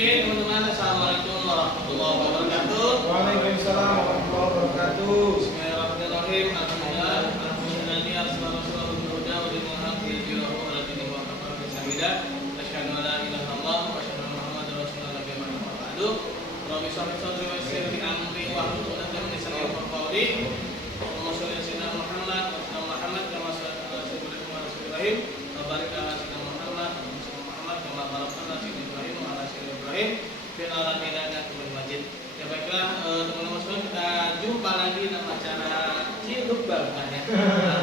Oke teman-teman, assalamualaikum warahmatullahi wabarakatuh. Waalaikumsalam warahmatullahi wabarakatuh. Bismillahirrahmanirrahim. Alhamdulillah, wassalatu wassalamu ala Ya baiklah teman-teman semua, kita jumpa lagi dalam acara Cilukbar ya.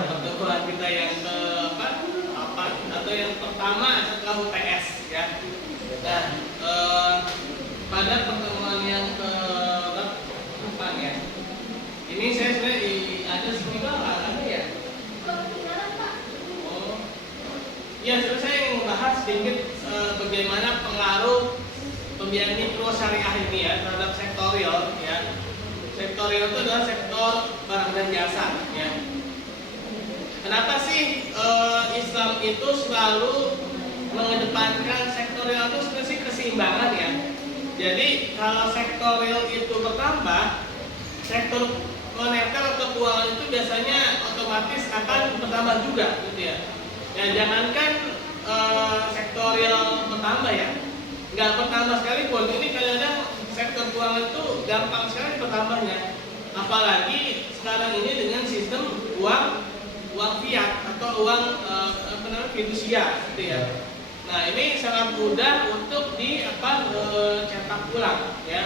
Pertemuan kita yang ke-4 atau yang pertama setelah UTS ya. Nah, pada pertemuan yang ke-4 ya. Ini saya sebenarnya ada seminar ada ya. Oh. Ya, sebenarnya saya ingin membahas sedikit bagaimana pengaruh pembiayaan mikro syariah ini ya terhadap sektorial ya. Sektorial itu adalah sektor barang dan jasa ya. Kenapa sih Islam itu selalu mengedepankan sektorial itu sebenarnya keseimbangan ya. Jadi kalau sektorial itu bertambah, sektor moneter atau keuangan itu biasanya otomatis akan bertambah juga gitu ya. Ya jangankan sektorial bertambah ya, nggak bertambah sekalipun. Ini kadang-kadang sektor keuangan itu gampang sekali bertambahnya. Apalagi sekarang ini dengan sistem uang fiat atau uang fidusia gitu ya. Nah ini sangat mudah untuk cetak ulang ya.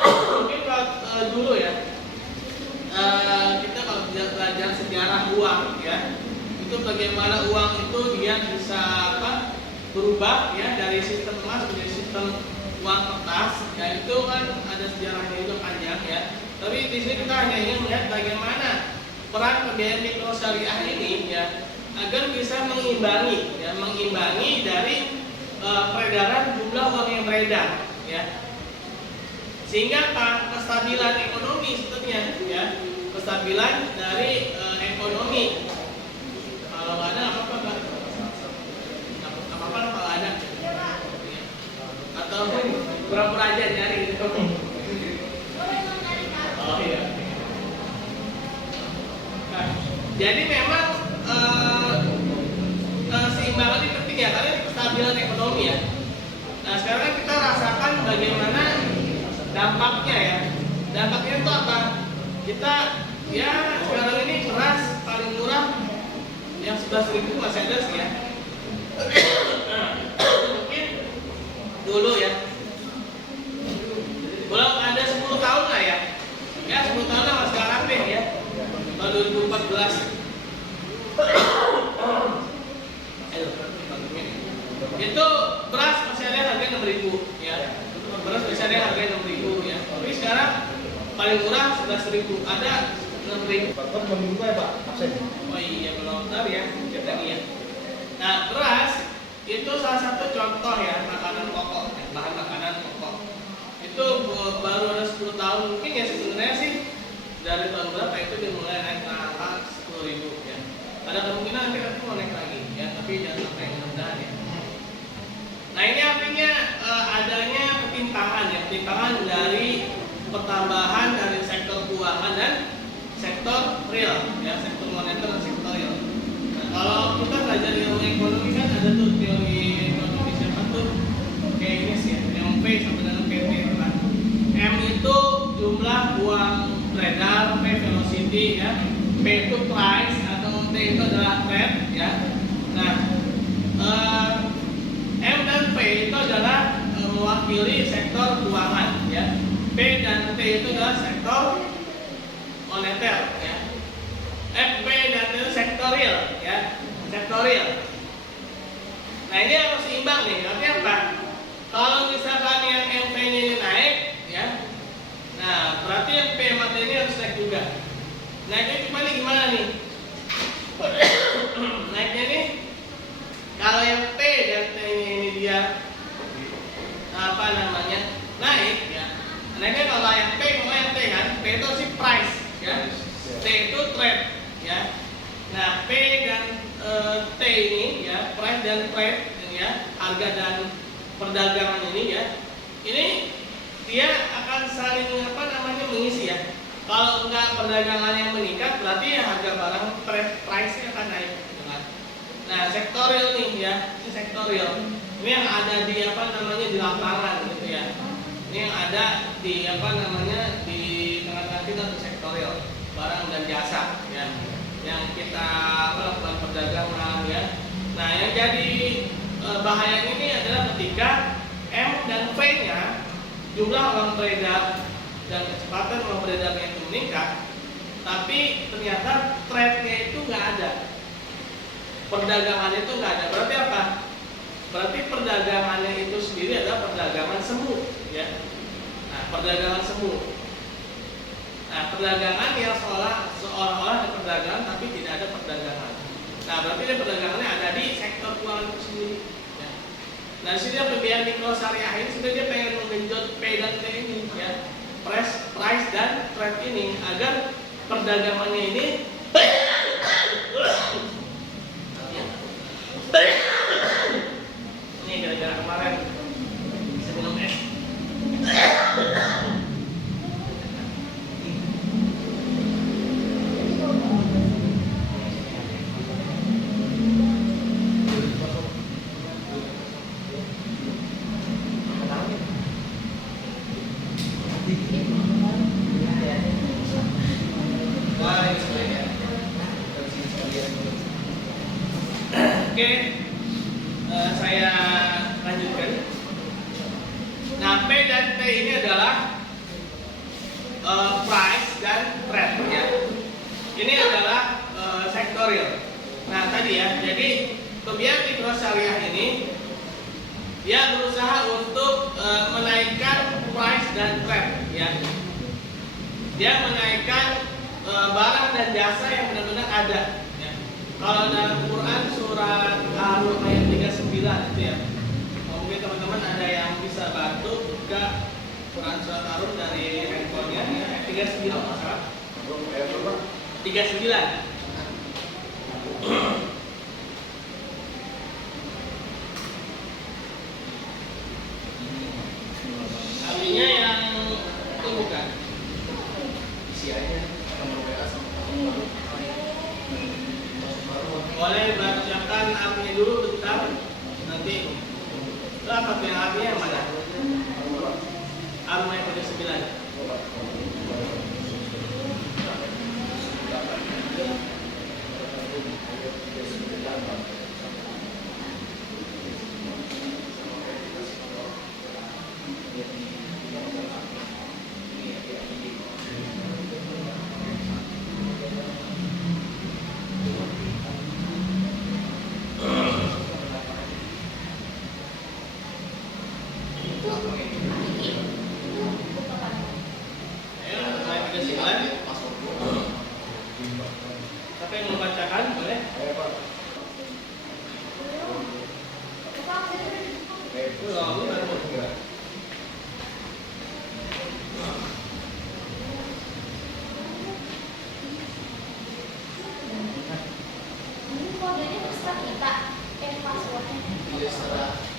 Mungkin kalau dulu ya kita kalau belajar sejarah uang ya, itu bagaimana uang itu dia bisa berubah ya dari sistem emas menjadi sistem uang kertas ya, itu kan ada sejarahnya juga panjang ya. Tapi di sini kita hanya ingin melihat bagaimana peran pembiayaan mikro syariah ini ya agar bisa mengimbangi dari peredaran jumlah uang yang beredar ya, sehingga kestabilan ekonomi sebetulnya ya, kestabilan dari ekonomi. Kalau nggak ada apa-apa kalau ada atau pura-pura aja nyari gitu. Oh iya. Nah, jadi memang keseimbangan ini penting ya, karena ini kestabilan ekonomi ya. Nah sekarang kita rasakan bagaimana dampaknya ya. Dampaknya itu apa? Kita ya sekarang ini beras paling murah yang 11.000 masih ada sih ya. Mungkin dulu ya, belum ada 10 tahun lah ya. Ya 10 tahun lah sekarang deh ya. Tahun 2014 itu beras masih ada harga 6.000 ya. Beras masih ada harga 6.000 ya. Tapi sekarang paling murah 11.000, ada 6.000. Bapak belum buka ya Pak? Absen. Oh iya belum tahu ya, kita lihat. Nah beras itu salah satu contoh ya makanan pokok, bahan makanan pokok. Itu baru ada 10 tahun mungkin ya, sebenarnya sih dari tahun berapa itu dimulai naik ke angka 10.000 ya. Ada kemungkinan nanti mau naik lagi ya, tapi jangan sampai mudah-mudahan ya. Nah ini artinya adanya ketimpangan dari pertambahan dari sektor keuangan dan sektor real ya, sektor moneter dan sektor real. Nah, kalau kita belajar ilmu ekonomi kan ada tuh teori ekonomi siapa tuh Keynes ya, yang P sama dengan PT kan. M itu jumlah uang beredar, P velocity ya, P itu price atau T itu adalah trade ya. Nah M dan P itu adalah mewakili sektor keuangan ya. P dan T itu adalah sektor moneter ya. P dan T itu sektorial ya, sektorial. Nah ini harus seimbang nih. Artinya apa? Kalau misalkan yang MP-nya ini naik ya, nah berarti yang P sama T ini harus naik juga. Naiknya gimana nih? Naiknya nih kalau yang P dan T ini dia naik ya. Naiknya kalau yang P sama yang T kan. P itu si price ya. T itu trade ya. Nah, P dan T ini ya, price dan trade ya, harga dan perdagangan ini ya, ini dia akan saling mengisi ya. Kalau enggak perdagangan yang meningkat, berarti harga barang price-nya akan naik. Gitu kan. Nah, sektorial nih ya, ini sektorial. Ini yang ada di di lapangan gitu ya. Ini yang ada di di tengah-tengah kita untuk sektorial, barang dan jasa ya. Yang kita lakukan perdagangan ya. Nah, yang jadi bahaya ini adalah ketika M dan V-nya, jumlah uang beredar dan kecepatan uang beredarnya itu meningkat, tapi ternyata trade-nya itu nggak ada, perdagangan itu nggak ada. Berarti apa? Berarti perdagangannya itu sendiri adalah perdagangan semu, ya. Nah, perdagangan semu. Nah, perdagangan yang seolah-olah ada perdagangan tapi tidak ada perdagangan. Nah, berarti perdagangannya ada di sektor keuangan itu sendiri. Ya. Nah, di sini pembiayaan mikro syariah ini sebenarnya dia pengen menggenjot P dan T ini, ya. Price dan trade ini agar perdagangannya ini ini gara-gara kemarin sebelum es Oke, saya lanjutkan. Nah, P dan T ini adalah price dan trade ya. Ini adalah sektorial. Nah, tadi ya, jadi pembiayaan mikro syariah ini dia berusaha untuk menaikkan price dan trade ya. Dia menaikkan barang dan jasa yang benar-benar ada. Kalau dalam Quran surat Al-Rum ayat 39 itu ya. Mungkin teman-teman ada yang bisa bantu buka Quran surat Al-Rum dari handphonenya ya, 39 masalah. 39. Artinya yang itu bukan. Isiannya boleh bacakan artinya dulu bentar, nanti apa yang artinya yang mana? Al-Rum ayat 39. Siapa yang membacakan boleh?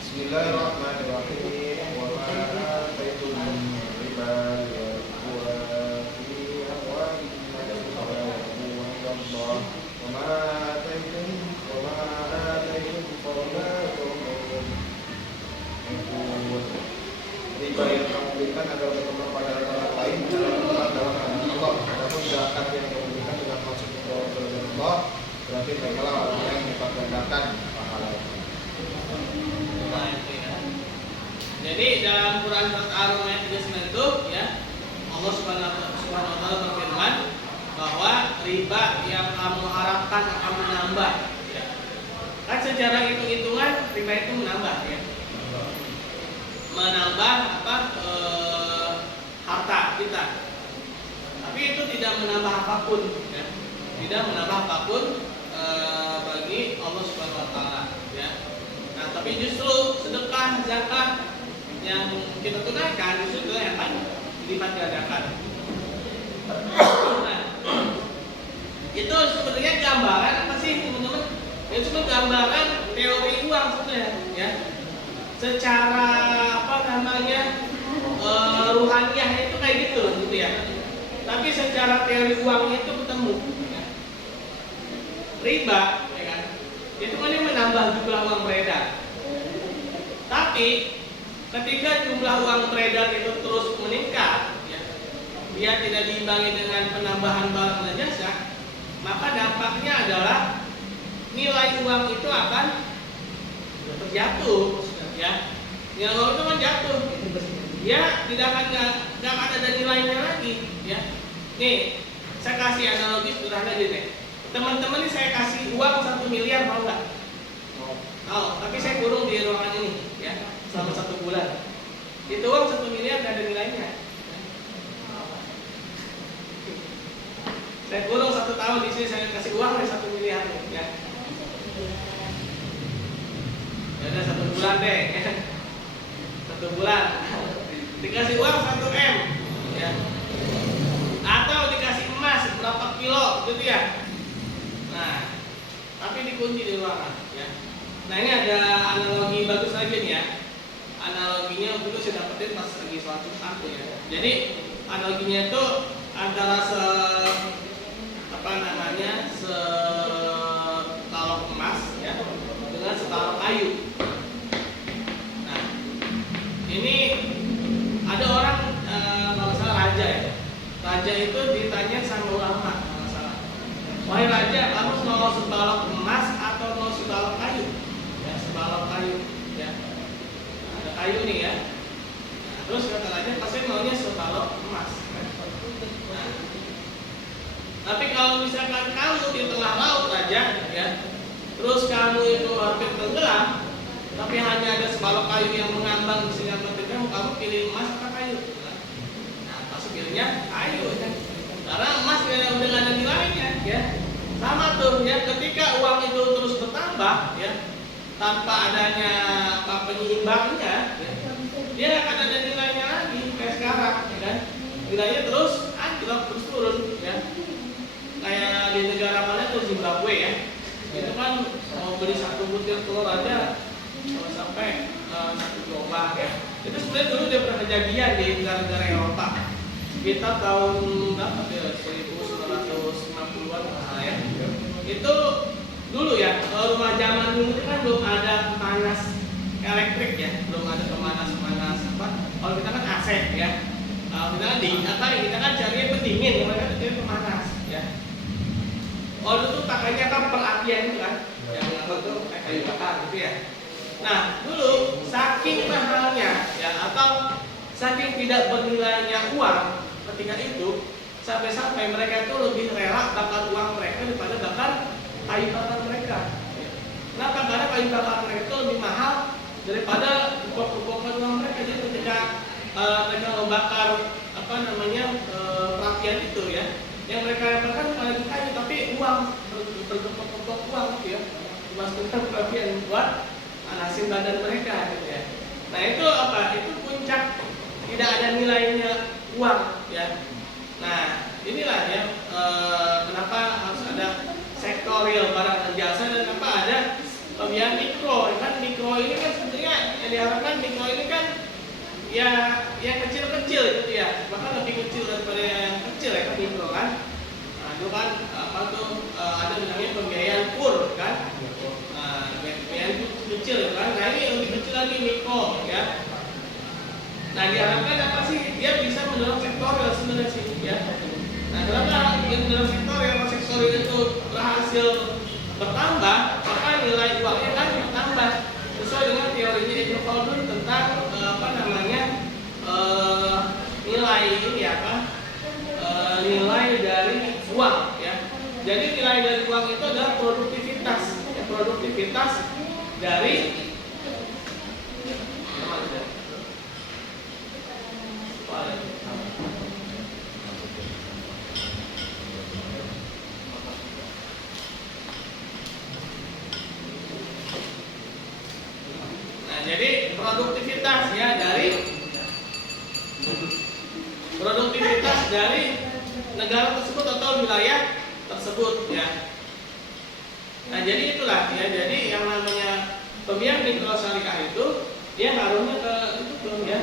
Bismillahirrahmanirrahim. Wa ma ataitum min riba yarbuwa fi amwalihim Allah. Wa ma ataitum riba yang kamu berikan agar berkembang pada orang lain adalah dalam Allah. Adapun zakat yang kamu berikan dengan maksud Allah, berarti mereka lah orang yang melipat gandakan pahala itu. Jadi dalam Quran surat Al-Rum ayat 39 itu ya, Allah Subhanahu wa taala berfirman bahwa riba yang kamu harapkan akan menambah ya. Kan secara hitung-hitungan riba itu menambah ya. Menambah harta kita. Tapi itu tidak menambah apapun ya. Tidak menambah apapun bagi Allah Subhanahu wa taala ya. Nah, tapi justru sedekah, zakat yang kita tunaikan justru itu yang akan dilipat gandakan. Nah, itu sebenarnya gambaran apa sih teman-teman? Itu cuma gambaran teori uang sebenarnya ya. secara apa namanya ruhaniah itu kayak gitu ya. Tapi secara teori uangnya itu ketemu. Ya. Riba, ya kan? Itu kan yang menambah jumlah uang beredar. Tapi ketika jumlah uang beredar itu terus meningkat, ya, dia tidak diimbangi dengan penambahan barang dan jasa, maka dampaknya adalah nilai uang itu akan terjatuh, ya. Nilai uang itu kan jatuh, ya tidak akan ada nilainya lagi, ya. Nih, saya kasih analogi sederhana aja nih. Teman-teman ini saya kasih uang 1 miliar, mau nggak? Mau. Tapi saya kurung di ruangan ini, ya, selama 1 bulan. Itu uang 1 miliar nggak ada nilainya. Saya kurung 1 tahun di sini, saya kasih uang dari 1 miliar, ya. Ya udah 1 bulan deh, ya. 1 bulan. Dikasih uang 1 M, ya. Atau dikasih emas berapa kilo, gitu ya. Nah, tapi dikunci di ruangan, ya. Nah, ini ada analogi bagus lagi nih, ya. Analoginya waktu itu saya dapetin pas lagi sholat Jumat, ya. Jadi analoginya itu antara setalok emas, ya, dengan setalok kayu. Nah, ini ada orang kalau salah raja, ya. Raja itu ditanya sama ulama, kalau salah. Wahai raja, kamu mau sebalok emas atau mau sebalok kayu? Ya, sebalok kayu, ya. Nah, ada kayu nih, ya. Nah, terus kata raja, pasti maunya sebalok emas. Nah, tapi kalau misalkan kamu di tengah laut raja, ya, terus kamu itu hampir tenggelam, tapi hanya ada sebalok kayu yang mengambang di sini kamu pilih emas atau kayu? Pilihnya kayu, ya. Karena emas udah nggak ada nilainya, ya. Sama tuh, ya, ketika uang itu terus bertambah, ya, tanpa adanya penyeimbangnya, ya, dia akan ada nilainya lagi kayak sekarang, ya kan? Nilainya terus anjlok, terus turun, ya. Kayak di negara mana tuh, Zimbabwe, ya. Itu kan mau beli 1 butir telur aja sampai 1 gerobak, ya. Itu sebenarnya dulu udah pernah kejadian di negara-negara Eropa. Kita tahun berapa ya, 1950-an, ya. Itu dulu, ya, rumah zaman dulu itu kan belum ada pemanas elektrik, ya, belum ada pemanas apa. Kalau kita kan AC, ya. Kita kan kita kan cari pendingin, mereka cari pemanas, ya. Oh, dulu tuh pakainya kan perapian itu kan, yang apa tuh kayu bakar gitu, ya. Nah, dulu saking mahalnya, ya, atau saking tidak bernilainya uang ketika itu, sampai-sampai mereka itu lebih rela bakar uang mereka daripada bakar kayu bakar mereka. Kenapa? Karena kayu bakar mereka itu lebih mahal daripada pokok-pokokan uang mereka. Jadi ketika mereka membakar perapian itu, ya, yang mereka bakar bukan lagi kayu tapi uang, bergepok-gepok uang, gitu, ya, dimasukkan perapian buat manasin badan mereka, gitu, ya. Nah, itu apa? Itu puncak tidak ada nilainya uang, ya. Nah, inilah, ya, kenapa harus ada sektor real barang dan jasa dan kenapa ada pembiayaan mikro. Kan mikro ini kan sebenarnya yang diharapkan mikro ini kan ya yang kecil-kecil gitu, ya, bahkan lebih kecil daripada yang kecil, ya, kan mikro kan. Nah, itu kan ada namanya pembiayaan kur, kan. Nah, pembiayaan kecil, kan. Nah, ini lebih kecil lagi mikro, ya. Nah, diharapkan apa sih? Dia bisa mendorong sektorial sebenarnya sih, ya. Nah, kenapa yang mendorong sektorial? Kalau sektorial itu berhasil bertambah, maka nilai uangnya kan bertambah sesuai dengan teorinya Ibnu Khaldun tentang nilai ini nilai dari uang, ya. Jadi nilai dari uang itu adalah produktivitas, ya, produktivitas dari jadi produktivitas, ya, dari negara tersebut atau wilayah tersebut, ya. Nah, jadi itulah, ya, jadi yang namanya pembiayaan mikro syariah itu dia ngaruhnya ke itu belum ya,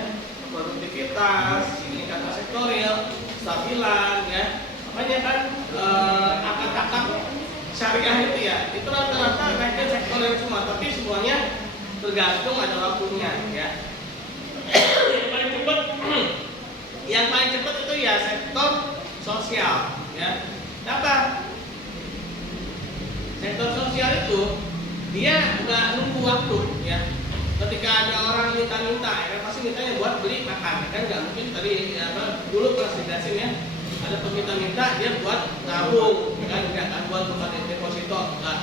produktivitas, indikator sektorial, stabilan ya. Makanya kan akad-akad syariah itu ya, itu rata-rata naiknya sektorial semua, tapi semuanya tergantung ada waktunya ya. Yang paling cepat itu ya sektor sosial ya. Kenapa? Sektor sosial itu dia nggak nunggu waktu ya. Ketika ada orang minta-minta, ya pasti mintanya buat beli makan, kan nggak mungkin tadi ya, dulu pernah dijelasin ya, ada peminta-minta dia buat tabung, kan nggak kan buat tempat deposito, nggak,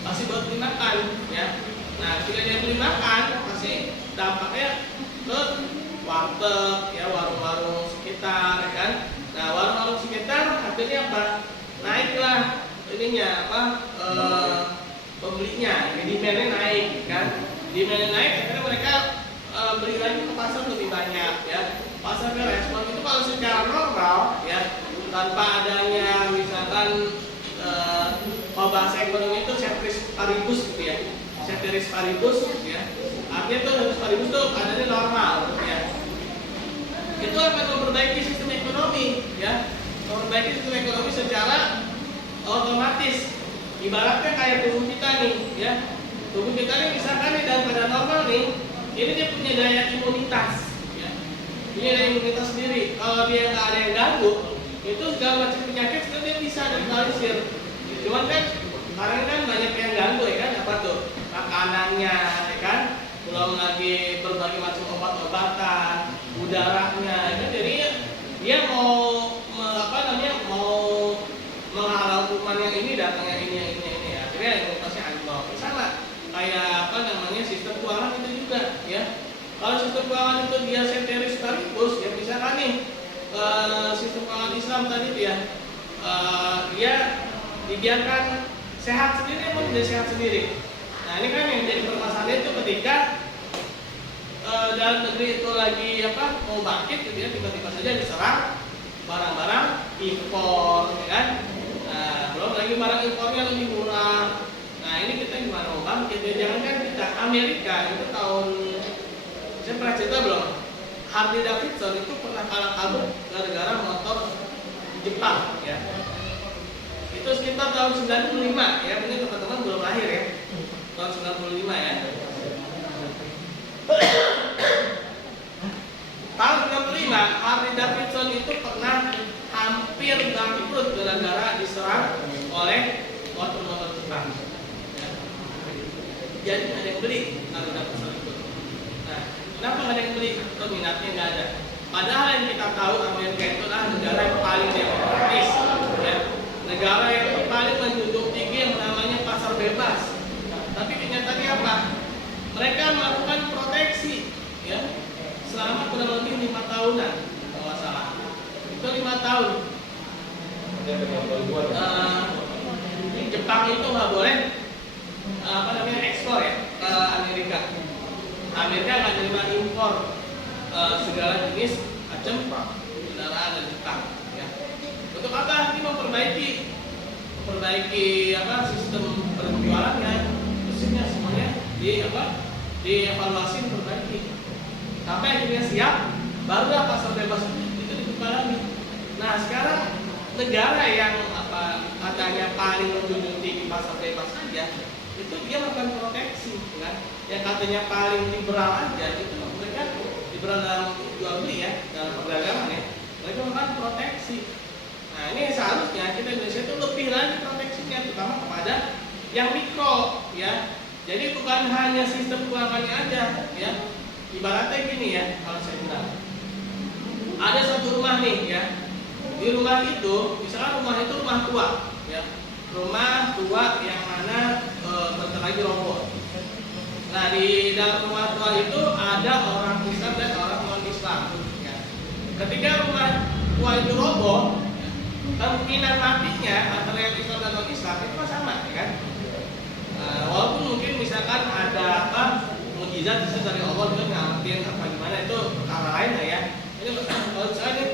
pasti buat beli makan ya. Nah, ketika dia beli makan, pasti dampaknya ke warteg, ya warung-warung sekitar, ya kan. Nah, warung-warung sekitar akhirnya apa? Naiklah ininya apa? Pembelinya, demand-nya naik, kan? Demand naik, akhirnya mereka beli lagi ke pasar lebih banyak ya. Pasarnya respon itu kalau secara normal ya, tanpa adanya misalkan kalau bahasa ekonomi itu ceteris paribus gitu ya, ceteris paribus gitu ya. Artinya itu ceteris paribus itu keadaannya normal ya. Itu akan memperbaiki sistem ekonomi ya, memperbaiki sistem ekonomi secara otomatis. Ibaratnya kayak tubuh kita nih ya. Tubuh kita nih misalkan nih dalam keadaan normal nih, ini dia punya daya imunitas ya. Punya daya imunitas sendiri. Kalau dia nggak ada yang ganggu, itu segala macam penyakit sebenarnya bisa diminimalisir. Cuman kan sekarang kan banyak yang ganggu ya kan, apa tuh? Makanannya ya kan, belum lagi berbagai macam obat-obatan, udaranya ya kan. Jadi dia mau mau menghalau kuman yang ini datang yang ini ya. Akhirnya imunitasnya anjlok. Sama kayak sistem keuangan itu juga ya. Kalau sistem keuangan itu dia ceteris paribus ya, misalkan nih sistem keuangan Islam tadi itu ya, dia dibiarkan sehat sendiri pun dia sehat sendiri. Nah ini kan yang jadi permasalahan itu ketika dalam negeri itu lagi mau bangkit gitu ya, tiba-tiba saja diserang barang-barang impor ya kan. Nah, belum lagi barang impornya lebih murah. Nah ini kita gimana mau bangkit ya? Jangan kan kita Amerika itu tahun, saya pernah cerita belum? Harley Davidson itu pernah kalah kabut gara-gara motor Jepang ya. Itu sekitar tahun 95 ya, mungkin teman-teman belum lahir ya. Tahun 95 ya. Tahun 95 Harley Davidson itu pernah hampir bangkrut gara-gara diserang oleh motor-motor Jepang. Jadi ada yang beli Harley Davidson itu. Nah, kenapa ada yang beli? Minatnya nggak ada. Padahal yang kita tahu Amerika itu adalah negara yang paling demokratis, ya. Negara yang paling menjunjung tinggi yang namanya pasar bebas. Tapi kenyataannya apa? Mereka melakukan proteksi, ya, selama kurang lebih 5 tahunan, kalau nggak salah. Itu 5 tahun. Jepang itu nggak boleh ekspor ya ke Amerika. Amerika nggak terima impor segala jenis macam kendaraan dari Jepang. Ya. Untuk apa? Ini memperbaiki sistem penjualannya, mesinnya semuanya dievaluasi, diperbaiki. Sampai akhirnya siap, barulah pasar bebas itu dibuka lagi. Nah sekarang negara yang katanya paling menjunjung tinggi pasar bebas saja, itu dia melakukan proteksi, kan? Yang katanya paling liberal aja, itu mereka liberal dalam jual beli ya, dalam perdagangan ya, mereka melakukan proteksi. Nah ini seharusnya kita Indonesia itu lebih lagi proteksinya, terutama kepada yang mikro ya. Jadi bukan hanya sistem keuangannya aja ya. Ibaratnya gini ya, kalau saya bilang ada satu rumah nih ya. Di rumah itu, misalnya rumah itu rumah tua ya. Rumah tua yang mana bentar lagi roboh. Nah di dalam rumah tua itu ada orang Islam dan orang non-Islam ya. Ketika rumah tua itu roboh, kemungkinan matinya antara yang Islam dan non-Islam itu sama ya kan. Walaupun mungkin misalkan ada mukjizat dari Allah juga ngamatin gimana, itu perkara lain lah ya. Ini kalau misalnya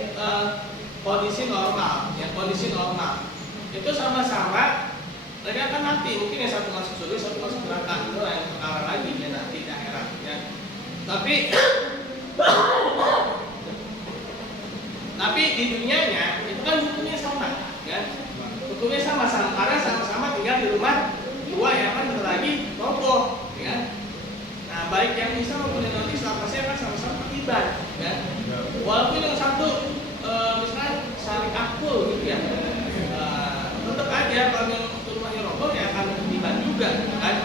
kondisi normal ya, kondisi normal itu sama-sama mereka akan mati. Mungkin yang satu masuk surga, satu masuk neraka, itu yang perkara lagi ya nanti di akhirat ya. Tapi di dunianya itu kan hukumnya sama, ya. Hukumnya sama karena sama-sama tinggal di rumah dua ya kan, bentar lagi roboh, ya. Nah, baik yang Islam maupun yang non-Islam pasti akan sama-sama terlibat, ya. Walaupun yang satu misalnya saling akul gitu ya, tetap aja kalau yang rumahnya roboh ya akan terlibat juga, kan.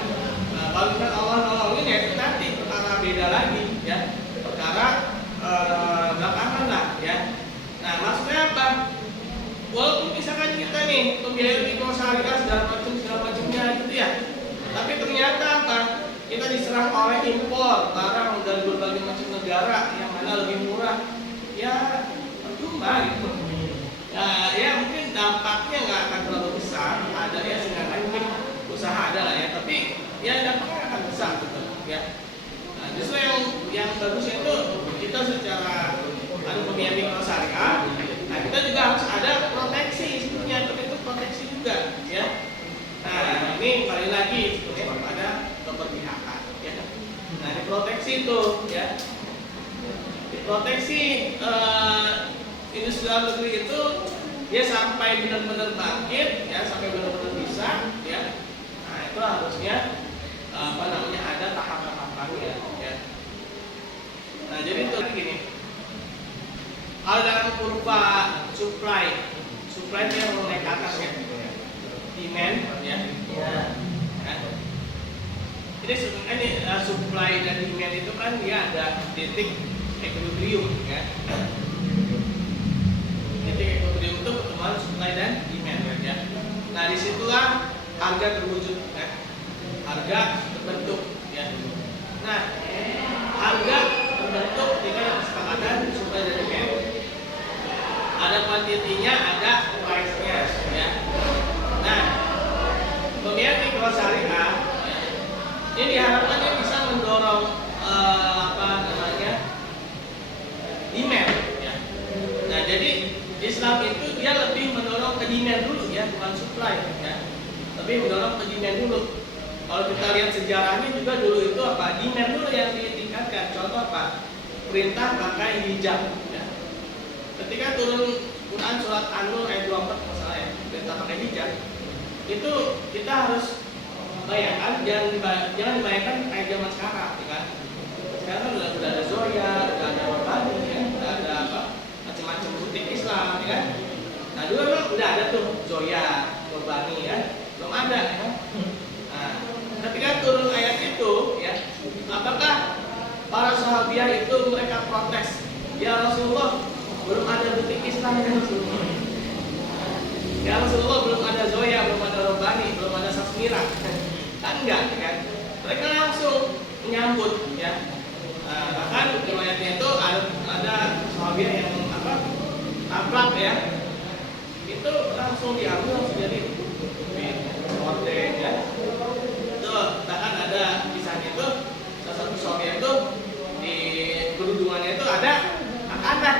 Kalau misalnya Allah nolongin ya itu nanti perkara beda lagi, ya. Perkara belakangan lah, ya. Nah, maksudnya apa? Walaupun misalkan kita nih pembiayaan di syariah segala macamnya gitu ya, tapi ternyata apa? Kita diserang oleh impor barang dari berbagai macam negara yang mana lebih murah, ya percuma gitu. Ya mungkin dampaknya nggak akan terlalu besar, ada ya seenggaknya mungkin usaha ada lah ya, tapi ya dampaknya akan besar gitu ya. Nah, justru yang bagusnya itu kita secara pembiayaan mikro syariah, nah kita juga harus ada proteksi sebetulnya, itu proteksi juga ya. Nah ini kembali lagi sebetulnya kepada keberpihakan ya. Nah diproteksi itu ya, diproteksi industri dalam negeri itu dia sampai benar-benar bangkit ya, sampai benar-benar bisa ya. Nah itu harusnya ada tahap-tahapannya ya. Nah jadi itu gini, kalau dalam kurva supply dia mau naik ke atas ya, demand ya. Ini sebenarnya supply dan demand itu kan dia ada titik equilibrium ya. Titik equilibrium itu pertemuan supply dan demand ya. Nah disitulah harga terwujud ya. Harga terbentuk ya. Nah harga terbentuk ketika ada kesepakatan supply dan demand. Ada kuantitinya, ada price-nya ya. Nah pembiayaan mikro syariah ini diharapkannya bisa mendorong demand ya. Nah jadi Islam itu dia lebih mendorong ke demand dulu ya, bukan supply ya, tapi mendorong ke demand dulu. Kalau kita lihat sejarahnya juga dulu itu apa, demand dulu yang ditingkatkan. Contoh apa, perintah pakai hijab ya. Ketika turun Quran surat An-Nur ayat 24 masalah ya, perintah pakai hijab, itu kita harus bayangkan, jangan dibayangkan kayak zaman sekarang ya kan. Sekarang kan udah ada Zoya, udah ada Warbani ya, udah ada apa macam-macam butik Islam ya kan. Nah dulu memang udah ada tuh Zoya, Warbani ya, belum ada ya kan. Nah ketika turun ayat itu ya, apakah para sahabiah itu mereka protes, ya Rasulullah belum ada butik Islam ya Rasulullah, ya Rasulullah belum ada Zoya, belum ada Warbani, belum ada Sasmira kan, enggak kan. Mereka langsung menyambut ya. Bahkan riwayatnya itu ada sahabat yang taplak ya, itu langsung diambil, langsung jadi ordeng ya. Itu bahkan ada kisahnya itu, salah satu sahabat itu di kerudungannya itu ada anak.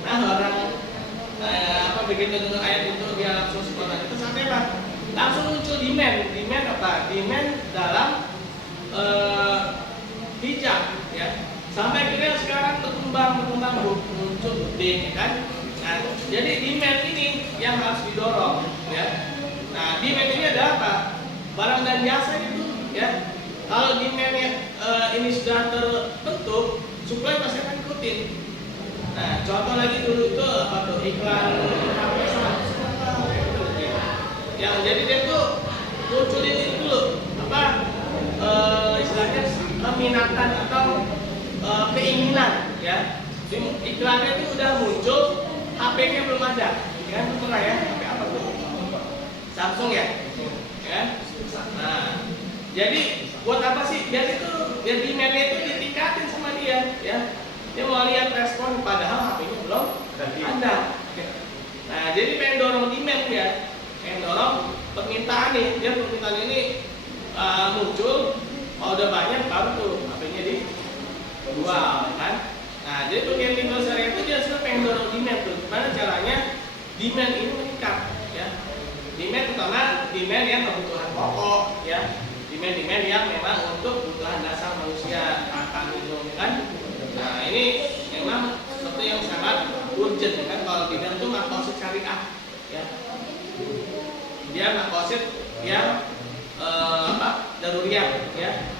Nah orang begitu dengan ayat itu dia langsung sekolah itu sampai apa? Langsung muncul demand apa? Demand dalam hijab ya. Sampai akhirnya sekarang berkembang muncul butik ya kan. Nah, jadi demand ini yang harus didorong ya. Nah, demand ini ada apa? Barang dan jasa itu ya. Kalau demandnya ini sudah terbentuk, supply pasti akan ikutin. Nah, contoh lagi dulu itu apa tuh, iklan HP yang jadi dia tuh munculin itu dulu apa istilahnya minatan atau keinginan ya. Iklannya itu udah muncul, HP-nya belum ada kan, pernah ya, HP apa tuh, Samsung ya. Nah jadi buat apa sih, biar demand-nya itu ditingkatin sama dia ya. Dia mau lihat respon padahal HP-nya belum ada. Nah jadi pengen dorong demand ya, pengen dorong permintaan nih. Dia permintaan ini muncul, kalau udah banyak baru tuh HP-nya dijual kan. Nah jadi pembiayaan mikro syariah itu dia sudah pengen dorong demand tuh. Gimana caranya demand ini meningkat ya. Demand pertama, demand yang kebutuhan pokok ya. Demand yang memang untuk kebutuhan dasar manusia, makan, minum ini memang sesuatu yang sangat urgent kan, kalau tidak itu maqasid syariah ya. Dia maqasid yang daruriyah ya.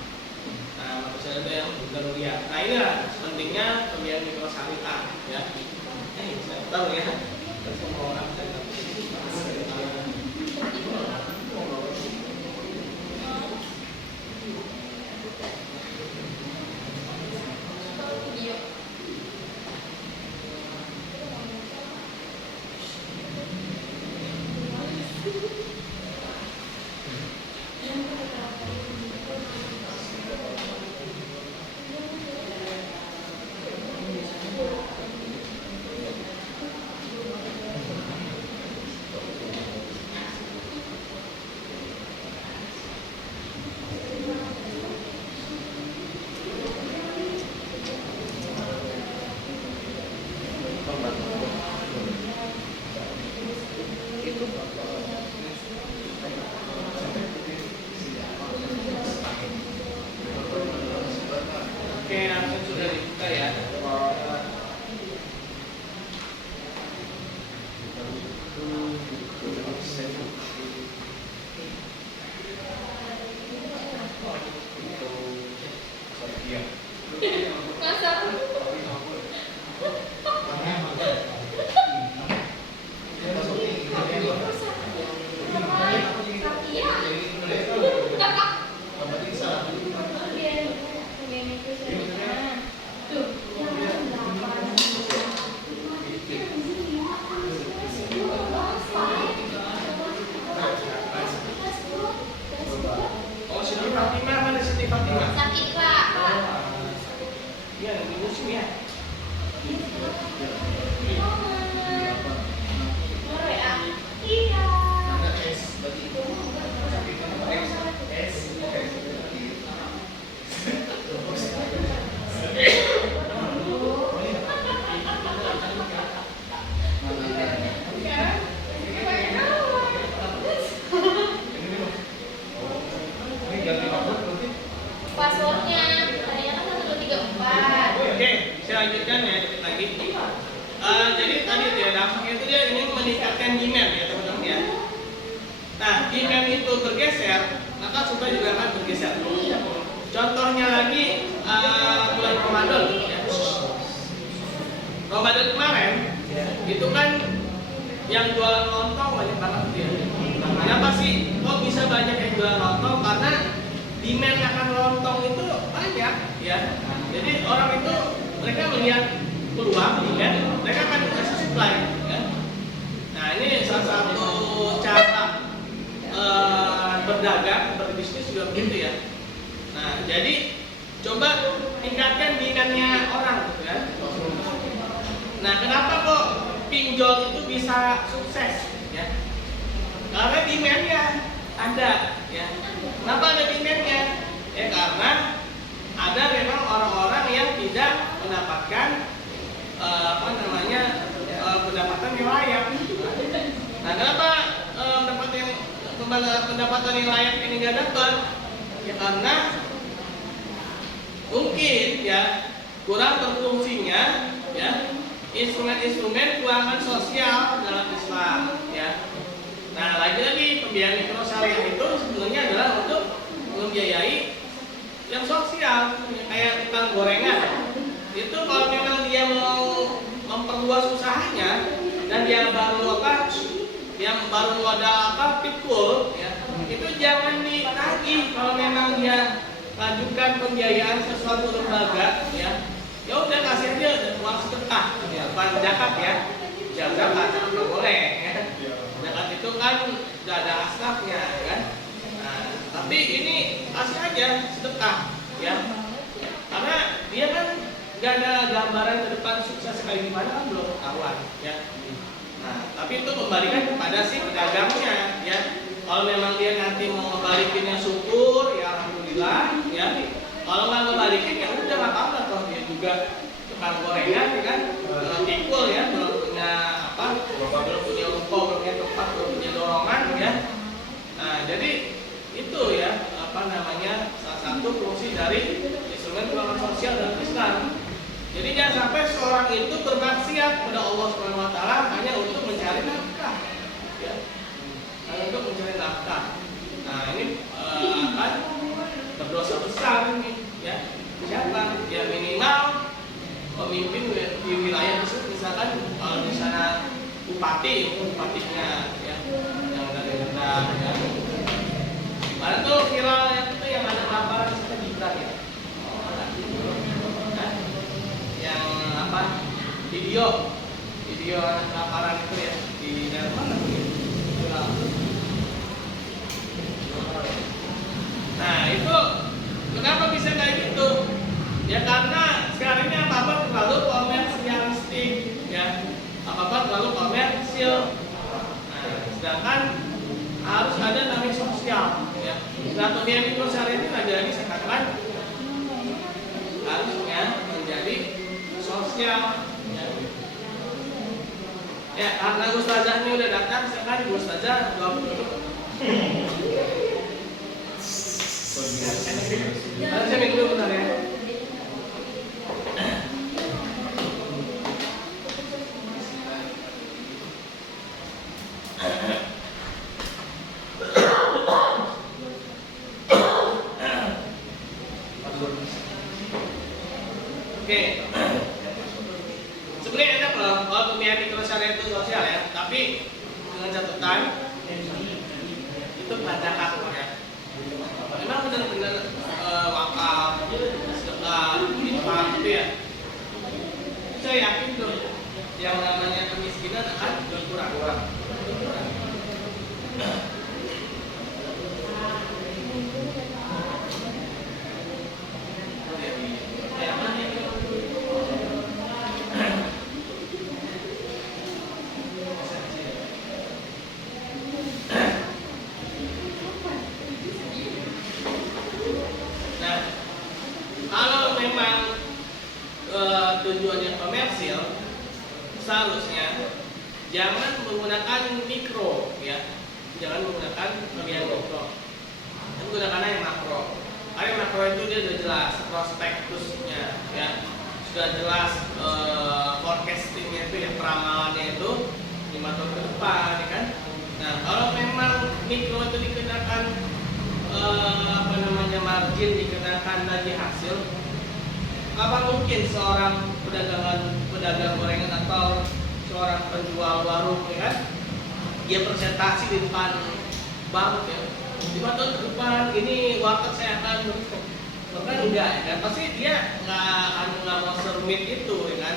Nah, maqasid itu yang daruriyah. Nah, inilah pentingnya pembiayaan mikro syariah ya. Saya tahu ya. Semua orang saya tahu. Oke, langsung sudah dibuka ya. Oh, Siti Fatimah, mana Siti Fatimah? Sakit Pak. Iya, di musim ya. Iya. Passwordnya tadinya kan 1, 2, 3, 4. Oke, saya lanjutkan ya lagi. Jadi tadi ya dampaknya itu dia ingin meningkatkan demand ya teman-teman ya. Nah, demand itu bergeser, maka supply juga akan bergeser. Contohnya lagi bulan Ramadan ya. Ramadan kemarin itu kan yang jualan lontong banyak banget dia. Kenapa sih kok bisa banyak yang jualan lontong? Karena demand akan lontong itu banyak ya. Jadi orang itu mereka melihat peluang demand, mereka akan kasih supply ya. Nah, ini salah satu cara berdagang, berbisnis juga begitu ya. Nah, jadi coba tingkatkan demandnya orang gitu ya. Nah, kenapa kok pinjol itu bisa sukses ya? Karena demandnya ada ya. Kenapa ada demandnya? Ya karena ada memang orang-orang yang tidak mendapatkan pendapatan yang layak. Nah, kenapa pendapatan yang layak ini nggak dapat? Ya karena mungkin ya kurang berfungsinya ya instrumen-instrumen keuangan sosial dalam Islam ya. Nah, lagi-lagi pembiayaan mikro syariah itu sebenarnya adalah untuk membiayai yang sosial, kayak tukang gorengan. Itu kalau memang dia mau memperluas usahanya dan dia baru modal pikul ya, itu jangan ditagih kalau memang dia lanjutkan pembiayaan sesuatu lembaga ya. Ya udah kasih aja uang sedekah ya, bukan zakat ya. Zakat nggak boleh ya. Zakat itu kan sudah ada asnafnya kan. Nah, tapi ini kasih aja sedekah ya. Karena dia kan nggak ada gambaran ke depan sukses sekali di mana kan belum ketahuan ya. Nah, tapi itu kembalikan kepada si pedagangnya ya. Kalau memang dia nanti mau ngebalikinnya syukur ya alhamdulillah ya. Kalau nggak ngebalikin ya udah nggak apa-apa, toh dia juga tukang gorengan ya kan, pikul ya, belum punya apa, belum punya ruko, belum punya tempat, belum punya dorongan ya. Nah, jadi itu ya apa namanya salah satu fungsi dari instrumen keuangan sosial dalam Islam. Jadi jangan sampai seorang itu bermaksiat kepada Allah Subhanahu wa taala hanya untuk mencari nafkah. Ya. Hanya untuk mencari nafkah. Nah, ini akan berdosa besar ini, ya. Siapa? Ya minimal pemimpin di wilayah tersebut, misalkan kalau di sana bupatinya ya, yang dari rendah ya. Mana tuh viral yang ada laporan kita Gibran ya. Nah, yang apa? Video laporan itu ya di daerah mana tuh ya? Viral. Nah, itu kenapa bisa kayak gitu? Ya karena sekarang ini apa-apa terlalu komersialistik ya. Apa-apa terlalu komersil. Nah, sedangkan harus ada namanya sosial ya. Strategi mikrosyariah ini lagi-lagi saya katakan harusnya menjadi sosial ya. Ya, karena Ustazah ini udah datang, sekarang Ustazah jawab dulu. Saya minum dulu bentar ya. Oke. Sebenarnya enak loh kalau dunia mikrosyariah itu sosial ya, tapi dengan catatan itu baca hak ya. Memang benar-benar wakaf, sedekah, infak gitu ya. Saya yakin tuh yang namanya kemiskinan akan berkurang. Tujuannya komersil, seharusnya jangan menggunakan mikro ya, jangan menggunakan bagian mikro, menggunakan yang makro. Karena makro itu dia sudah jelas prospektusnya ya, sudah jelas forecastingnya itu ya, peramalannya itu 5 tahun ke depan ya kan. Nah kalau memang mikro itu dikenakan margin, dikenakan lagi hasil, apa mungkin seorang pedagang gorengan atau seorang penjual warung ya kan, dia presentasi di depan bank ya, 5 tahun ke depan ini warteg saya akan menutup, bahkan enggak ya kan, pasti dia nggak mau serumit itu ya kan,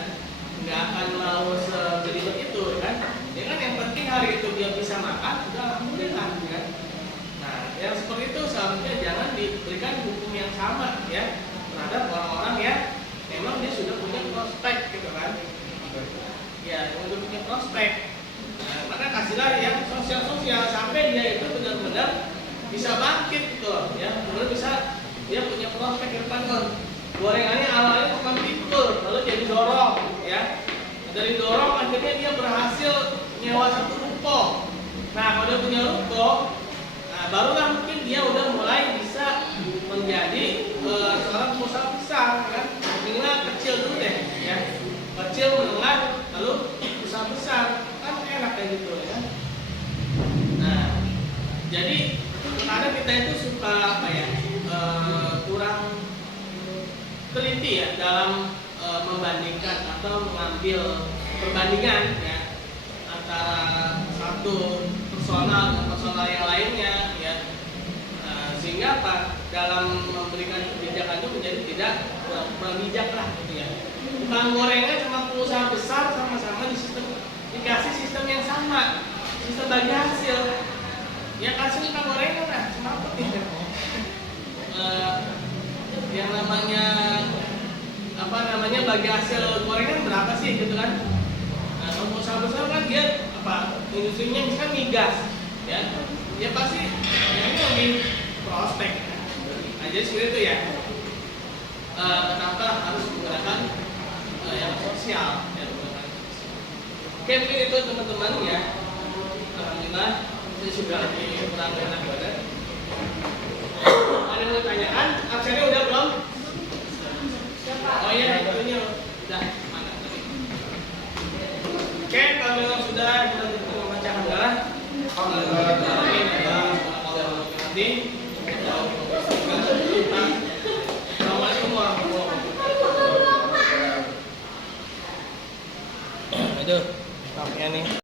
nggak akan mau segelibet itu ya kan. Ya kan yang penting hari itu dia bisa makan sudah alhamdulillah ya kan. Nah yang seperti itu seharusnya jangan diberikan hukum yang sama ya terhadap orang-orang yang memang dia sudah punya prospek gitu kan. Ya, untuk punya prospek. Nah, maka kasihlah yang sosial-sosial sampai dia itu benar-benar bisa bangkit gitu loh, ya. Benar bisa dia punya prospek ke depan kan. Gorengannya awalnya cuma pikul, lalu jadi dorong, ya. Dari dorong akhirnya dia berhasil nyewa satu ruko. Nah, kalau dia punya ruko, nah barulah mungkin dia udah mulai bisa menjadi seorang pengusaha besar kan. Minimal kecil dulu deh, ya. Kecil, menengah, lalu usaha besar, kan enak kayak gitu ya. Nah, jadi kadang kita itu suka apa ya, kurang teliti ya dalam membandingkan atau mengambil perbandingan ya antara satu personal dengan personal yang lainnya ya. Sehingga apa, dalam memberikan kebijakan itu menjadi tidak kurang bijak lah gitu ya. Tukang gorengan sama pengusaha besar sama-sama dikasih sistem yang sama, sistem bagi hasil. Ya kasih tukang gorengan lah, cuma apa nih? Yang namanya bagi hasil gorengan berapa sih gitu kan? Nah, pengusaha besar kan dia apa? Industrinya misalkan migas, ya, dia pasti yang ini lebih prospek. Nah, jadi seperti itu ya. Kenapa harus menggunakan yang sosial ya, oke, mungkin itu teman-teman ya. Alhamdulillah saya sudah kurang enak badan. Ada yang mau tanyakan? Absennya udah belum? Oh iya, itunya udah Alhamdulillah kita cukup membacakan darah. Alhamdulillah. Amin. Nanti. Assalamualaikum warahmatullahi wabarakatuh. Aduh, sampai nih.